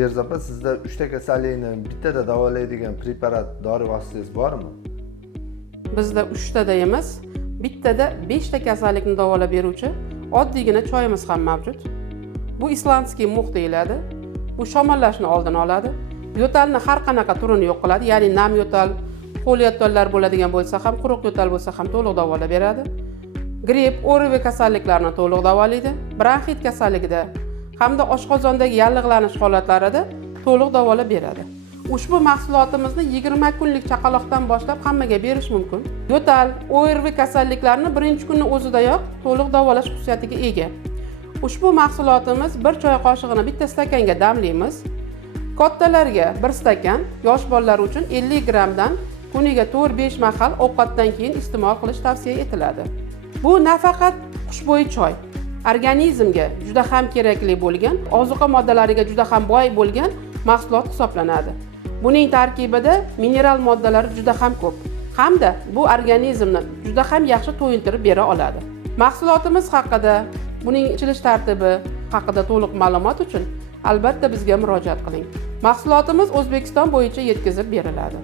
Berza opa, sizda 3 ta kasallikni bittada davolaydigan preparat, dori vositangiz bormi? Bizda 3 tada emas, bittada 5 ta kasallikni davolab beruvchi oddiygina choyimiz ham mavjud. Bu islandskiy mux deyiladi. Bu shamollashni oldini oladi. Yo'talni har qanaqa turini yo'q qiladi, ya'ni nam yo'tal, qo'l yo'tallar bo'ladigan bo'lsa ham, quruq yo'tal bo'lsa ham to'liq davolab beradi. Gripp, ORV kasalliklarni to'liq davolaydi. Bronxit kasalligida hamda oshqozondagi yallig'lanish holatlarida to'liq davolab beradi. Ushbu mahsulotimizni 20 kunlik chaqaloqdan boshlab hammaga berish mumkin. Yo'tal, ORV kasalliklarini birinchi kunning o'zidayoq to'liq davolash xususiyatiga ega. Ushbu mahsulotimiz bir choy qoshig'ini bitta stakanga damlaymiz. Kattalarga 1 stakan, yosh bolalar uchun 50 grammdan kuniga 4-5 mahal ovqatdan keyin iste'mol qilish tavsiya etiladi. Bu nafaqat xushbo'y choy, organizmga juda ham kerakli bo'lgan, ozuqa moddalariga juda ham boy bo'lgan mahsulot hisoblanadi. Buning tarkibida mineral moddalari juda ham ko'p, hamda bu organizmni juda ham yaxshi to'yintirib bera oladi. Mahsulotimiz haqida, buning ichilish tartibi haqida to'liq ma'lumot uchun albatta bizga murojaat qiling. Mahsulotimiz O'zbekiston bo'yicha yetkazib beriladi.